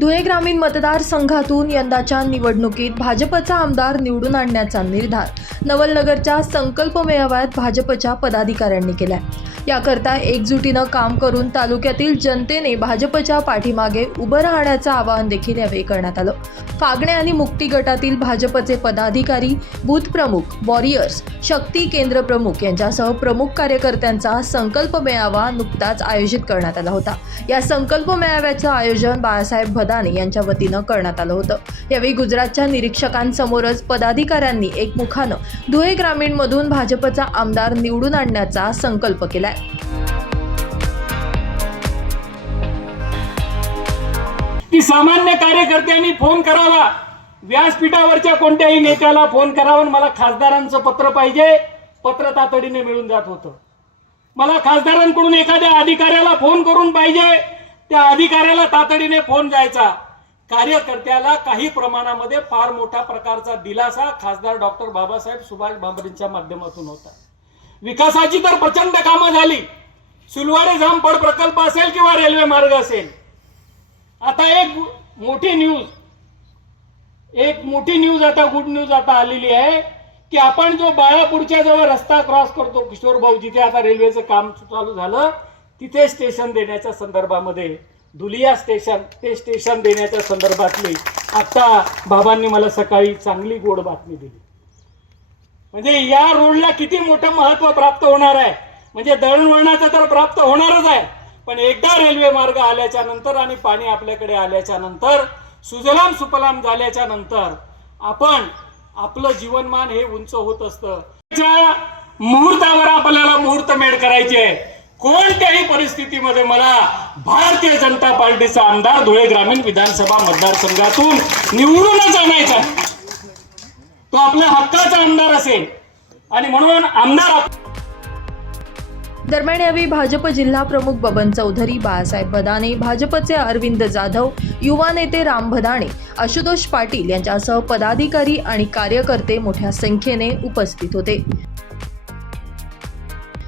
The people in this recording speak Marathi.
धुळे ग्रामीण मतदारसंघातून यंदाच्या निवडणुकीत भाजपचा आमदार निवडून आणण्याचा निर्धार नवलनगरच्या संकल्प मेळाव्यात भाजपच्या पदाधिकाऱ्यांनी केलाय. याकरता एकजुटीनं काम करून तालुक्यातील जनतेने भाजपच्या पाठीमागे उभं राहण्याचं आवाहन देखील यावेळी करण्यात आलं. फागणे आणि मुक्ती गटातील भाजपचे पदाधिकारी बूथ प्रमुख वॉरियर्स शक्ती केंद्र प्रमुख यांच्यासह प्रमुख कार्यकर्त्यांचा संकल्प मेळावा नुकताच आयोजित करण्यात आला होता. या संकल्प मेळाव्याचं आयोजन बाळासाहेब भदाने यांच्या वतीनं करण्यात आलं होतं. यावेळी गुजरातच्या निरीक्षकांसमोरच पदाधिकाऱ्यांनी एकमुखानं धुळे ग्रामीणमधून भाजपचा आमदार निवडून आणण्याचा संकल्प केलाय. की सामान्य कार्यकर्त्यांनी फोन करावा. व्यासपीठावरच्या कोणत्याही नेत्याला फोन करावा आणि मला खासदारांचं पत्र पाहिजे. पत्र तातडीने मिळून जात होतं. मला खासदारांकडून एखाद्या अधिकाऱ्याला फोन करून पाहिजे. त्या अधिकाऱ्याला तातडीने फोन जायचा कार्यकर्त्याला काही प्रमाणामध्ये फार मोठा प्रकारचा दिलासा खासदार डॉक्टर बाबासाहेब सुभाष भामरेंच्या माध्यमातून होता. विकासाची तर प्रचंड कामं झाली. सुलवाडे जामपड प्रकल्प असेल किंवा रेल्वे मार्ग असेल. आता एक मोठी न्यूज एक मोठी न्यूज आता गुड न्यूज आता आलेली आहे की आपण जो बाळापूरच्या जवळ रस्ता क्रॉस करतो किशोर भाऊ जिथे आता रेल्वेचं काम चालू झालं. तिथे स्टेशन देण्याच्या संदर्भामध्ये दुलिया स्टेशन ते स्टेशन देण्याच्या संदर्भातली आता बाबांनी मला सकाळी चांगली गोड बातमी दिली. म्हणजे या रोडला किती मोठं महत्त्व प्राप्त होणार आहे? म्हणजे दळणवळणाचं तर प्राप्त होणारच आहे. पण एकदा रेल्वे मार्ग आल्याच्यानंतर आणि पाणी आपल्याकडे आल्याच्यानंतर सुजलाम सुफलाम झाल्याच्यानंतर आपण आपलं जीवनमान हे उंच होत असतं. मुहूर्तावर आपल्याला मुहूर्त मेड करायची आहे कोणत्याही परिस्थितीमध्ये मला भारतीय जनता पार्टीचा आमदार धुळे ग्रामीण विधानसभा मतदारसंघातून निवडूनच आणायचा तो आपल्या हक्काचा आमदार असेल. आणि म्हणून आमदार दरम्यान यावेळी भाजप जिल्हा प्रमुख बबन चौधरी बाळासाहेब बदाने भाजपचे अरविंद जाधव युवा नेते राम भदाणे आशुतोष पाटील यांच्यासह पदाधिकारी आणि कार्यकर्ते मोठ्या संख्येने उपस्थित होते.